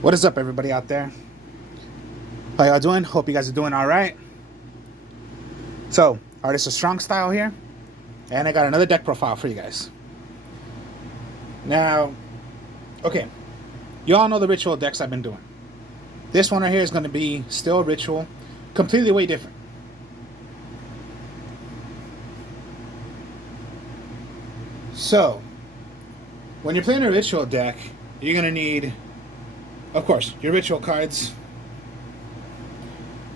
What is up, everybody out there? How y'all doing? Hope you guys are doing all right. So, Artist of Strong Style here, and I got another deck profile for you guys. Now, okay, you all know the ritual decks I've been doing. This one right here is going to be still ritual, completely way different. So, when you're playing a ritual deck, you're going to need, of course, your ritual cards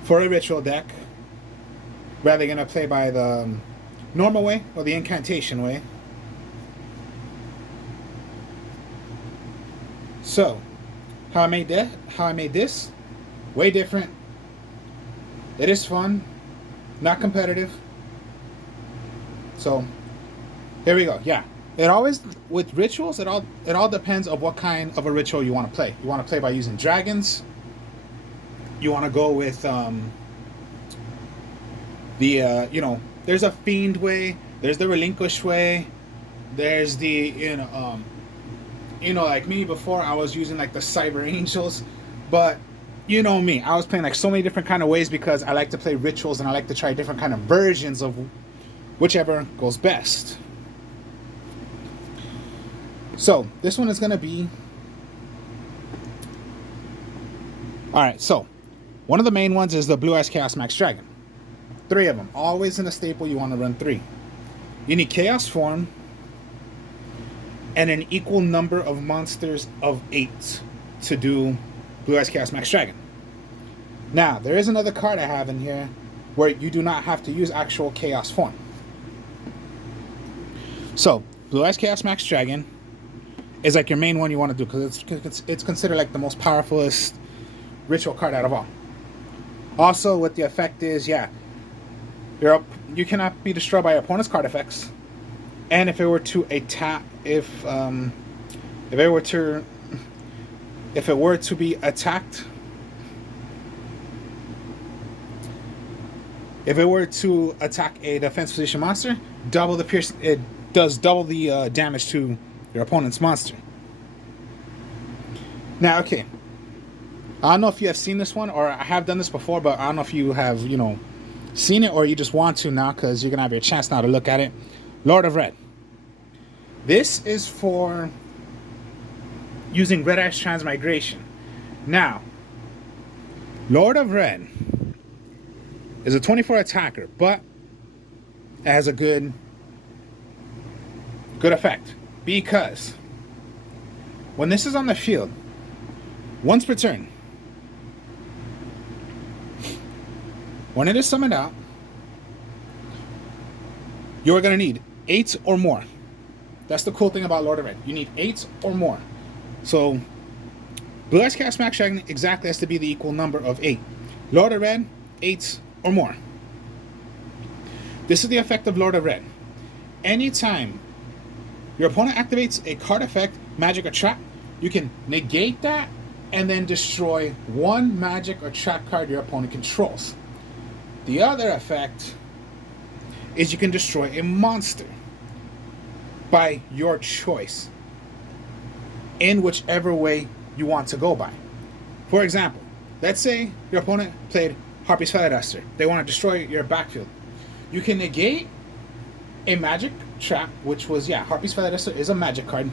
for a ritual deck. Rather going to play by the normal way or the incantation way. So, how I made this, way different. It is fun, not competitive. So, here we go. Yeah, it always with rituals. It all depends on what kind of a ritual you want to play. You want to play by using dragons. You want to go with there's a fiend way. There's the relinquish way. There's the like me before I was using like the cyber angels, but you know me, I was playing like so many different kind of ways because I like to play rituals and I like to try different kind of versions of whichever goes best. So this one is gonna be alright. So one of the main ones is the Blue Eyes Chaos Max Dragon. 3 of them, always in a staple. You want to run 3. You need Chaos Form and an equal number of monsters of 8 to do Blue Eyes Chaos Max Dragon. Now, there is another card I have in here where you do not have to use actual Chaos Form. So, Blue Eyes Chaos Max Dragon is like your main one you want to do because it's considered like the most powerfulest ritual card out of all. Also, what the effect is, you cannot be destroyed by your opponent's card effects. And if it were to attack, if it were to be attacked, if it were to attack a defense position monster, double the pierce. It does double the damage to your opponent's monster. Now, okay, I don't know if you have seen this one or I have done this before, but I don't know if you have, seen it or you just want to now because you're gonna have your chance now to look at it. Lord of Red. This is for using Red Eyes Transmigration. Now, Lord of Red is a 24 attacker, but it has a good effect because when this is on the field, once per turn, when it is summoned out, you're going to need 8 or more. That's the cool thing about Lord of Red. You need 8 or more. So, Blue Eyes Chaos Max Dragon exactly has to be the equal number of 8. Lord of Red, 8 or more. This is the effect of Lord of Red. Anytime your opponent activates a card effect, magic, or trap, you can negate that and then destroy one magic or trap card your opponent controls. The other effect is you can destroy a monster by your choice in whichever way you want to go by. For example, let's say your opponent played Harpy's Feather Duster. They want to destroy your backfield. You can negate a magic trap, which was, Harpy's Feather Duster is a magic card.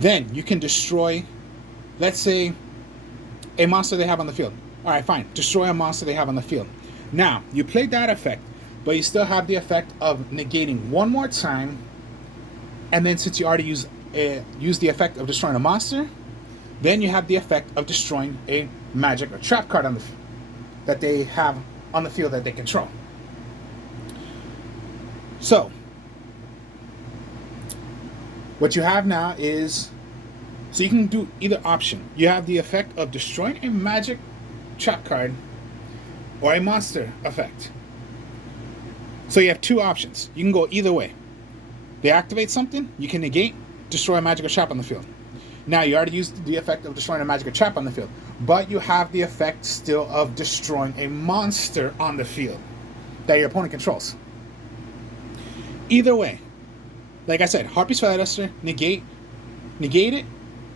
Then you can destroy, let's say, a monster they have on the field. Alright, fine. Destroy a monster they have on the field. Now, you played that effect, but you still have the effect of negating one more time, and then since you already used the effect of destroying a monster, then you have the effect of destroying a magic or trap card that they have on the field that they control. So, what you have now is, so you can do either option. You have the effect of destroying a magic trap card or a monster effect. So you have 2 options. You can go either way. They activate something, you can negate, destroy a magic or trap on the field. Now you already used the effect of destroying a magic or trap on the field, but you have the effect still of destroying a monster on the field that your opponent controls. Either way, like I said, Harpy's Feather Duster, negate it,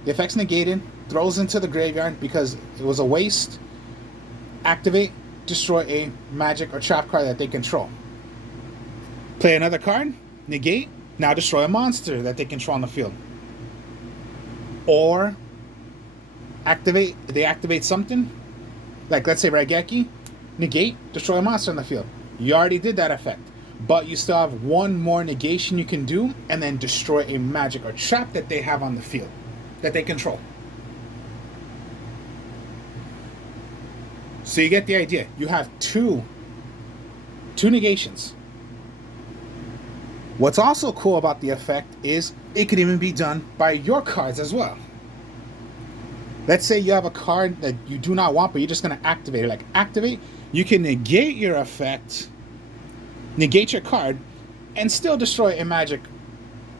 the effect's negated, throws into the graveyard because it was a waste. Activate, destroy a magic or trap card that they control. Play another card, negate, now destroy a monster that they control on the field. Or they activate something, like let's say Raigeki, negate, destroy a monster on the field. You already did that effect, but you still have one more negation you can do, and then destroy a magic or trap that they have on the field, that they control. So you get the idea. You have two negations. What's also cool about the effect is it could even be done by your cards as well. Let's say you have a card that you do not want, but you're just going to activate it. Like activate, you can negate your effect, negate your card, and still destroy a magic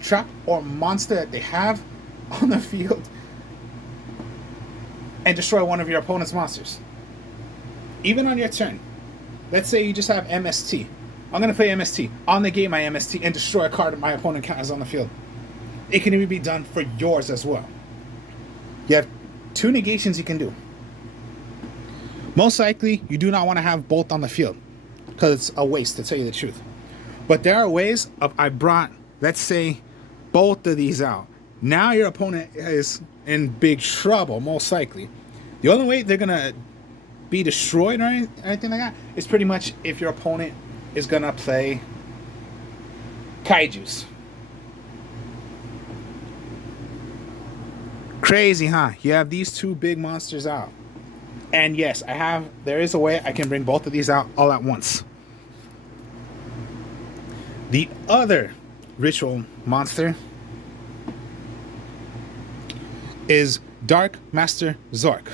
trap or monster that they have on the field, and destroy one of your opponent's monsters. Even on your turn. Let's say you just have MST. I'm going to play MST. I'll negate my MST and destroy a card that my opponent has on the field. It can even be done for yours as well. You have two negations you can do. Most likely, you do not want to have both on the field because it's a waste, to tell you the truth. But there are ways I brought, let's say, both of these out. Now your opponent is in big trouble, most likely. The only way they're going to be destroyed or anything like that is pretty much if your opponent is going to play Kaijus. Crazy, huh? You have these two big monsters out. And yes, there is a way I can bring both of these out all at once. The other ritual monster is Dark Master Zork.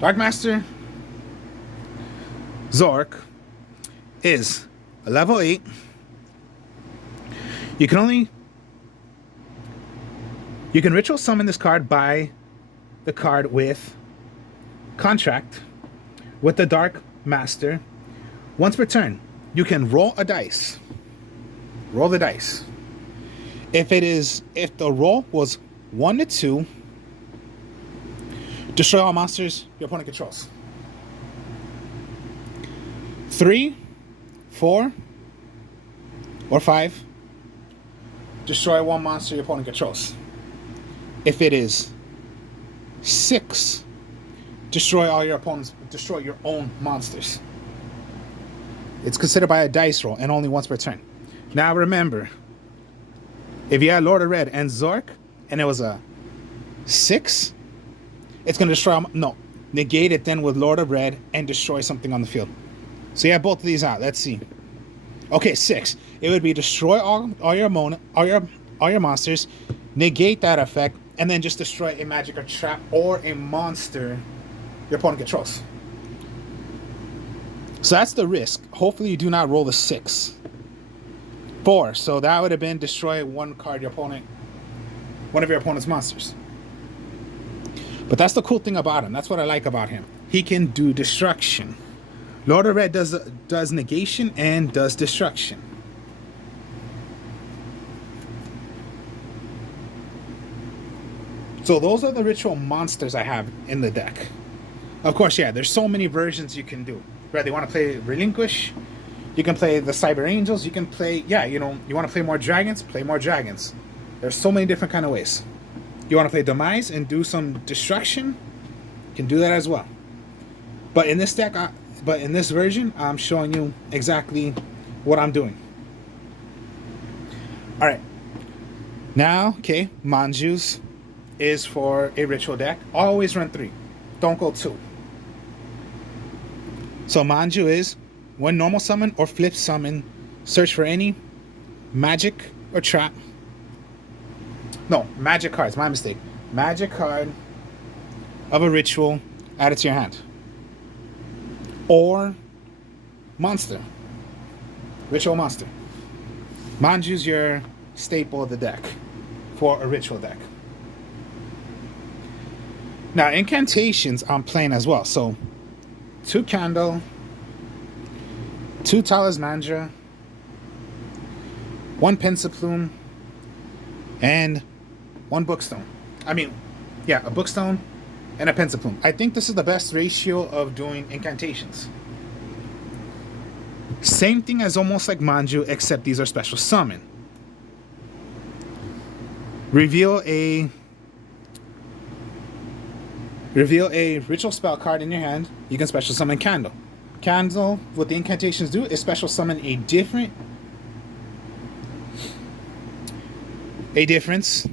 Dark Master Zork is a level 8. You can ritual summon this card by the card with contract with the Dark Master. Once per turn, you can roll a dice. Roll the dice. If the roll was 1 to 2, destroy all monsters your opponent controls. 3, 4, or 5, destroy one monster your opponent controls. If it is 6, destroy your own monsters. It's considered by a dice roll and only once per turn. Now remember, if you had Lord of Red and Zork and it was a 6, it's going to destroy, negate it then with Lord of Red and destroy something on the field. So you have both of these out. Let's see. Okay, 6. It would be destroy all your monsters, negate that effect, and then just destroy a magic or trap or a monster your opponent controls. So that's the risk. Hopefully you do not roll the 6. 4. So that would have been destroy one of your opponent's monsters. But that's the cool thing about him. That's what I like about him. He can do destruction. Lord of Red does negation and does destruction. So those are the ritual monsters I have in the deck. Of course, yeah, there's so many versions you can do. Right, you want to play Relinquish, you can play the Cyber Angels, you can play, you want to play more dragons, play more dragons. There's so many different kind of ways. You want to play Demise and do some destruction, you can do that as well. But in this deck, in this version, I'm showing you exactly what I'm doing. Alright. Now, okay, Manjus is for a ritual deck. Always run 3. Don't go 2. So Manju is when normal summon or flip summon, search for any magic or trap. No, magic cards, my mistake. Magic card of a ritual, add it to your hand. Or monster. Ritual monster. Manju's your staple of the deck for a ritual deck. Now, incantations I'm playing as well. So 2 Candle, 2 Talismandra, 1 Pensaplume, and one bookstone. I mean, yeah, a bookstone and a pencil plume. I think this is the best ratio of doing incantations. Same thing as almost like Manju, except these are special summon. Reveal a ritual spell card in your hand. You can special summon Candle. Candle, what the incantations do is special summon a difference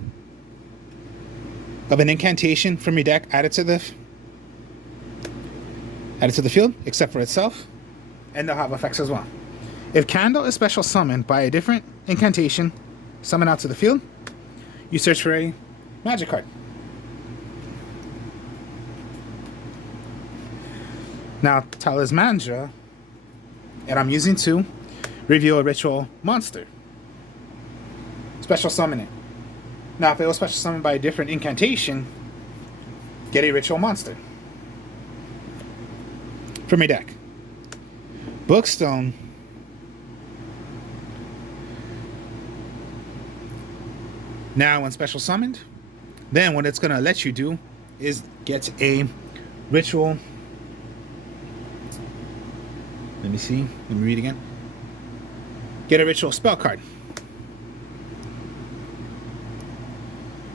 of an incantation from your deck added to the field, except for itself, and they'll have effects as well. If Candle is special summoned by a different incantation summoned out to the field, you search for a magic card. Now, Talismandra, and I'm using 2, reveal a ritual monster. Special summon it. Now, if it was special summoned by a different incantation, get a ritual monster from your deck. Bookstone. Now, when special summoned, then what it's going to let you do is get a ritual. Let me see. Let me read again. Get a ritual spell card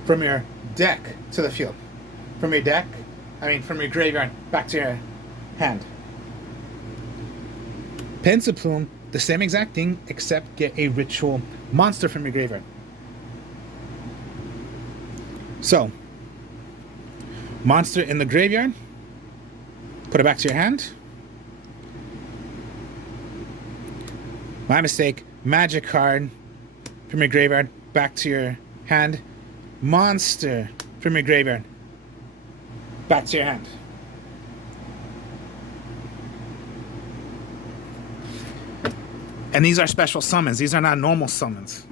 from your deck to the field. From your graveyard back to your hand. Pencil Plume, the same exact thing, except get a ritual monster from your graveyard. So, monster in the graveyard, put it back to your hand. My mistake, magic card from your graveyard back to your hand. Monster from your graveyard back to your hand. And these are special summons. These are not normal summons.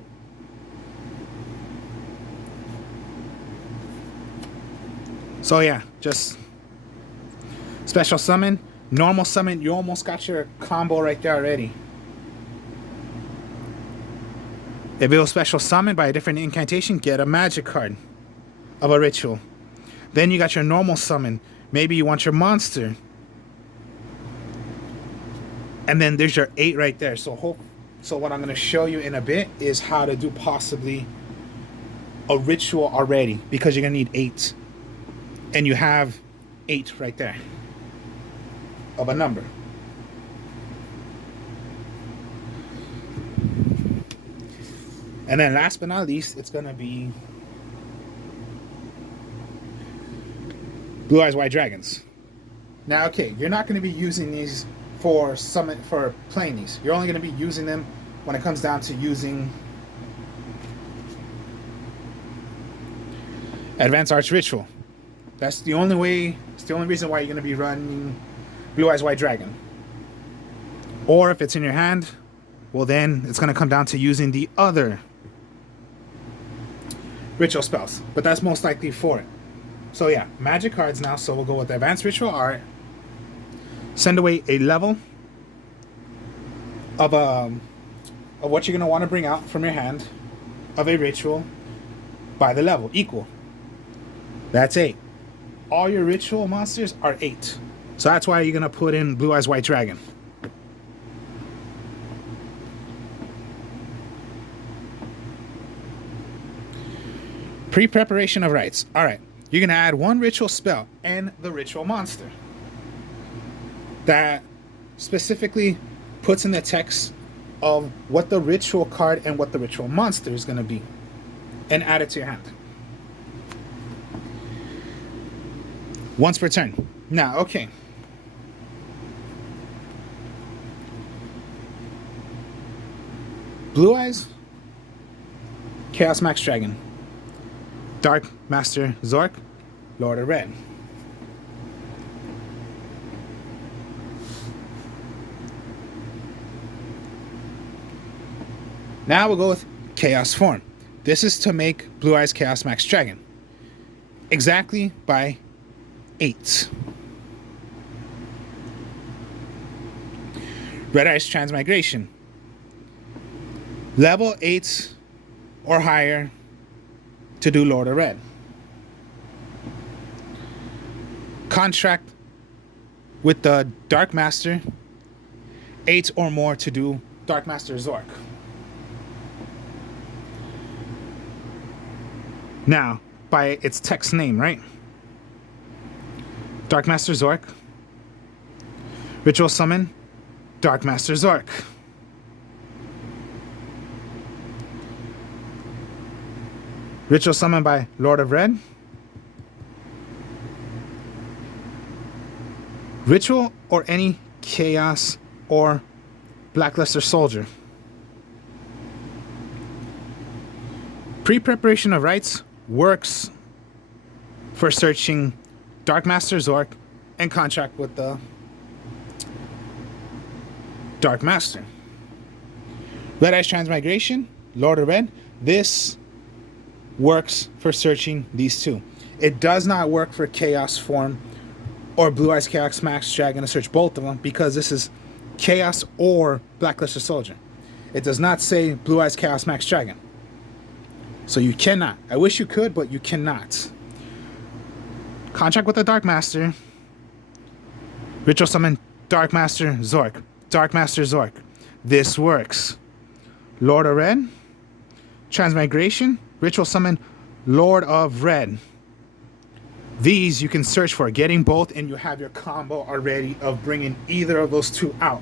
So yeah, just special summon, normal summon. You almost got your combo right there already. If it was special summon by a different incantation, get a magic card of a ritual. Then you got your normal summon. Maybe you want your monster. And then there's your 8 right there. So what I'm going to show you in a bit is how to do possibly a ritual already, because you're going to need 8. And you have 8 right there of a number. And then last but not least, it's going to be Blue Eyes White Dragons. Now, okay, you're not going to be using these for playing these. You're only going to be using them when it comes down to using Advanced Arch Ritual. That's the only way. It's the only reason why you're going to be running Blue Eyes White Dragon. Or if it's in your hand, well then it's going to come down to using the other ritual spells, but that's most likely for it. So yeah, magic cards now. So we'll go with the Advanced Ritual Art. Send away a level of what you're gonna want to bring out from your hand of a ritual by the level equal. That's 8. All your ritual monsters are 8. So that's why you're gonna put in Blue Eyes White Dragon. Pre-preparation of rites. Alright, you're going to add 1 ritual spell and the ritual monster. That specifically puts in the text of what the ritual card and what the ritual monster is going to be. And add it to your hand. Once per turn. Now, okay. Blue Eyes, Chaos Max Dragon. Dark Master Zork, Lord of Red. Now we'll go with Chaos Form. This is to make Blue Eyes Chaos Max Dragon. Exactly by 8. Red Eyes Transmigration. Level 8 or higher to do Lord of Red. Contract with the Dark Master 8 or more to do Dark Master Zork. Now, by its text name, right? Dark Master Zork. Ritual summon Dark Master Zork. Ritual summon by Lord of Red. Ritual or any Chaos or Blackluster soldier. Pre-preparation of rites works for searching Dark Master Zork and contract with the Dark Master. Red Eyes Transmigration, Lord of Red. This works for searching these two. It does not work for Chaos form or Blue Eyes Chaos Max Dragon to search both of them, because this is Chaos or Blackluster Soldier. It does not say Blue Eyes Chaos Max Dragon. So you cannot. I wish you could, but you cannot. Contract with the Dark Master. Ritual summon Dark Master Zork. Dark Master Zork. This works. Lord of Red. Transmigration. Ritual summon Lord of Red. These you can search for, getting both, and you have your combo already of bringing either of those two out.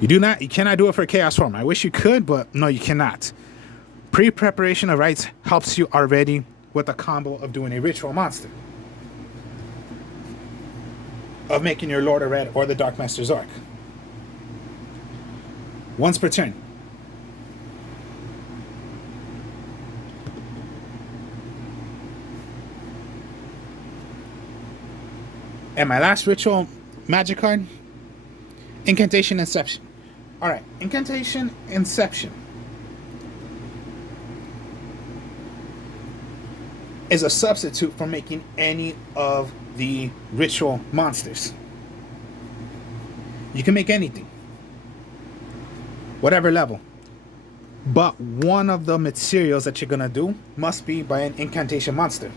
You cannot do it for Chaos form. I wish you could, but no, you cannot. Pre-preparation of rites helps you already with the combo of doing a ritual monster, of making your Lord of Red or the Dark Master Zork. Once per turn. And my last ritual magic card, Incantation Inception. Alright, Incantation Inception is a substitute for making any of the ritual monsters. You can make anything, whatever level, but one of the materials that you're gonna do must be by an incantation monster.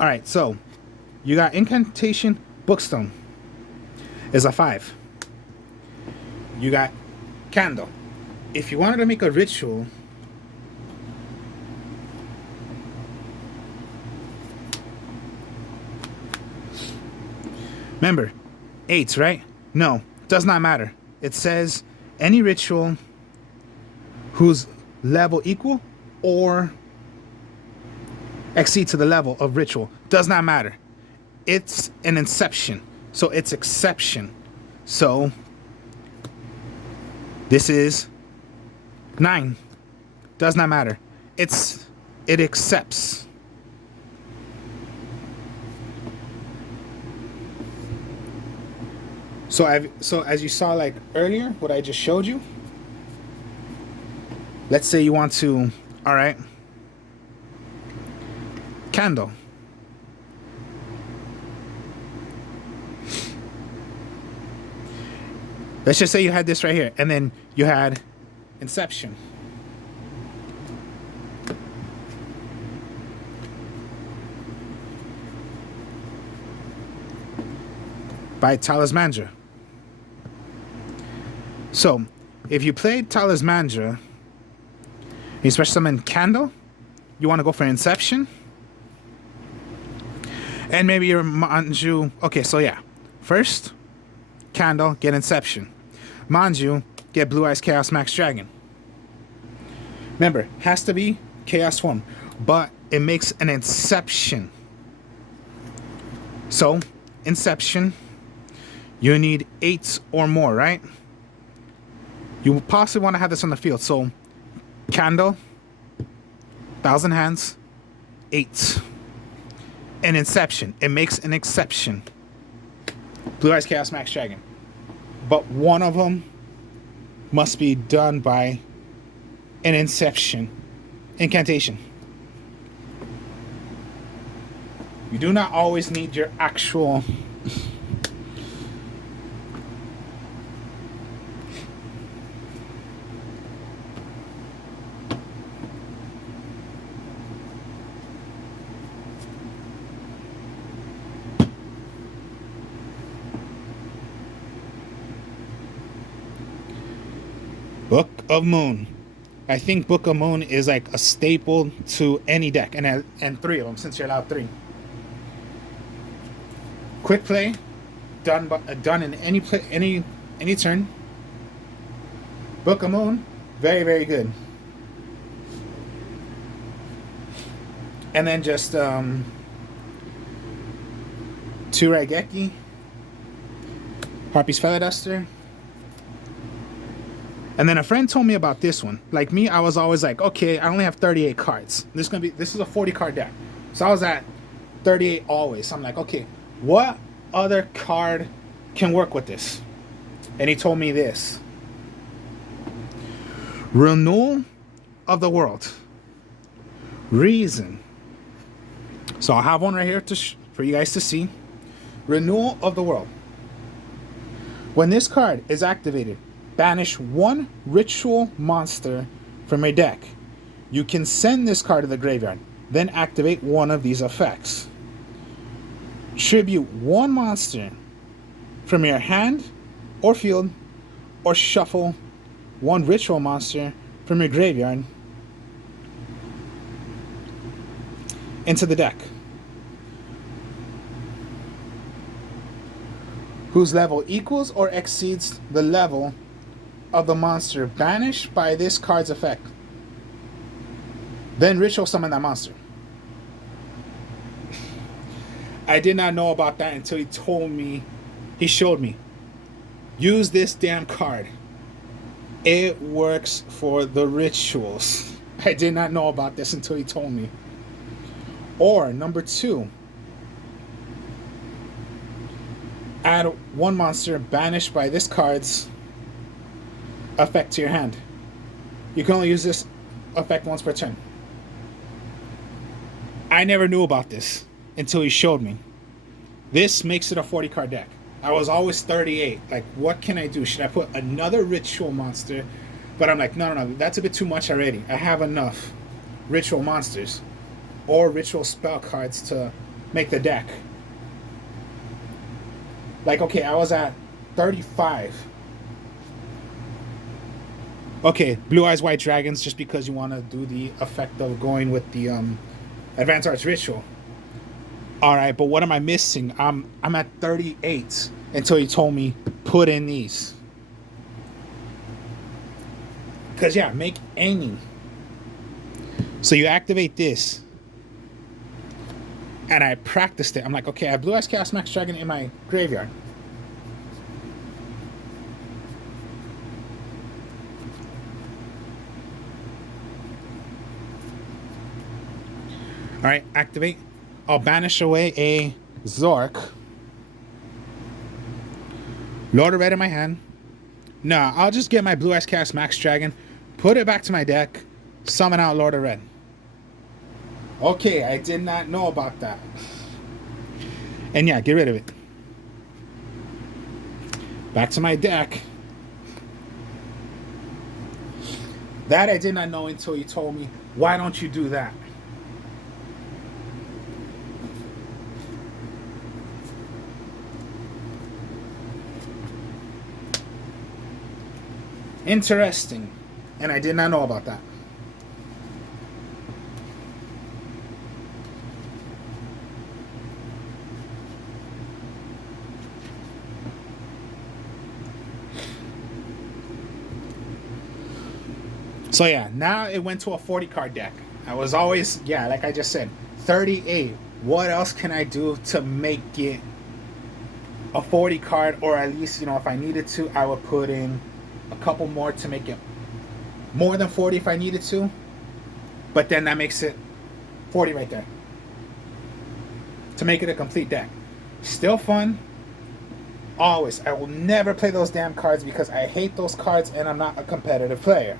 Alright, so you got Incantation Bookstone is a 5. You got Candle. If you wanted to make a ritual, remember, 8s, right? No, does not matter. It says any ritual whose level equal or exceed to the level of ritual. Does not matter. It's an inception, so it's exception. So this is 9. Does not matter. It accepts. So as you saw like earlier, what I just showed you. Let's say you want to, all right, Candle. Let's just say you had this right here, and then you had Inception. By Talismandra. So, if you played Talismandra, you special summon Candle, you want to go for Inception. And maybe your Manju. Okay, so yeah. First, Candle, get Inception. Manju, get Blue Eyes Chaos Max Dragon. Remember, has to be Chaos form, but it makes an Inception. So, Inception, you need 8 or more, right? You possibly want to have this on the field. So, Candle, 1,000 hands, 8. An Inception. It makes an exception. Blue Eyes Chaos Max Dragon. But one of them must be done by an Inception. Incantation. You do not always need your actual Book of Moon. I think Book of Moon is like a staple to any deck, and 3 of them since you're allowed 3. Quick play, done in any turn. Book of Moon, very very good. And then just 2 Raigeki, Harpy's Feather Duster. And then a friend told me about this one. Like me, I was always like, okay, I only have 38 cards. This is a 40 card deck. So I was at 38 always. So I'm like, okay, what other card can work with this? And he told me this. Renewal of the World. Reason. So I'll have one right here for you guys to see. Renewal of the World. When this card is activated, banish 1 ritual monster from your deck. You can send this card to the graveyard, then activate one of these effects. Tribute 1 monster from your hand or field, or shuffle 1 ritual monster from your graveyard into the deck, whose level equals or exceeds the level of the monster banished by this card's effect. Then ritual summon that monster. I did not know about that until he told me, he showed me. Use this damn card. It works for the rituals. I did not know about this until he told me. Or number 2, add 1 monster banished by this card's effect to your hand. You can only use this effect once per turn. I never knew about this until he showed me. This makes it a 40 card deck. I was always 38. Like, what can I do? Should I put another ritual monster? But I'm like, no, that's a bit too much already. I have enough ritual monsters or ritual spell cards to make the deck. Like, okay, I was at 35. Okay, Blue Eyes White Dragons, just because you want to do the effect of going with the Advanced Arts Ritual. Alright, but what am I missing? I'm at 38 until he told me put in these. Because, yeah, make any. So you activate this. And I practiced it. I'm like, okay, I have Blue Eyes Chaos Max Dragon in my graveyard. Alright, activate. I'll banish away a Zork. Lord of Red in my hand. No, I'll just get my Blue Eyes Chaos Max Dragon, put it back to my deck, summon out Lord of Red. Okay, I did not know about that. And yeah, get rid of it. Back to my deck. That I did not know until you told me, why don't you do that? Interesting. And I did not know about that. So yeah, now it went to a 40 card deck. I was always, yeah, like I just said, 38. What else can I do to make it a 40 card? Or at least, you know, if I needed to, I would put in a couple more to make it more than 40 if I needed to. But then that makes it 40 right there. To make it a complete deck. Still fun. Always. I will never play those damn cards because I hate those cards and I'm not a competitive player.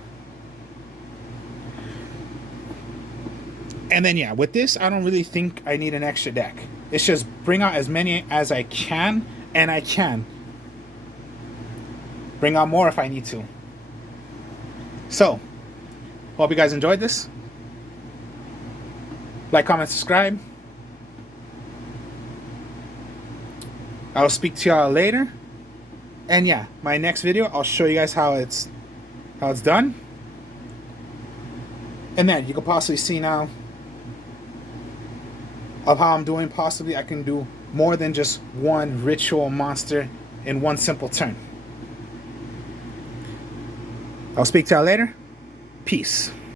And then yeah, with this, I don't really think I need an extra deck. It's just bring out as many as I can, and I can bring out more if I need to. So, hope you guys enjoyed this. Like, comment, subscribe. I'll speak to y'all later. And yeah, my next video, I'll show you guys how it's how it's done. And then you can possibly see now of how I'm doing. Possibly I can do more than just one ritual monster in one simple turn. I'll speak to y'all later. Peace.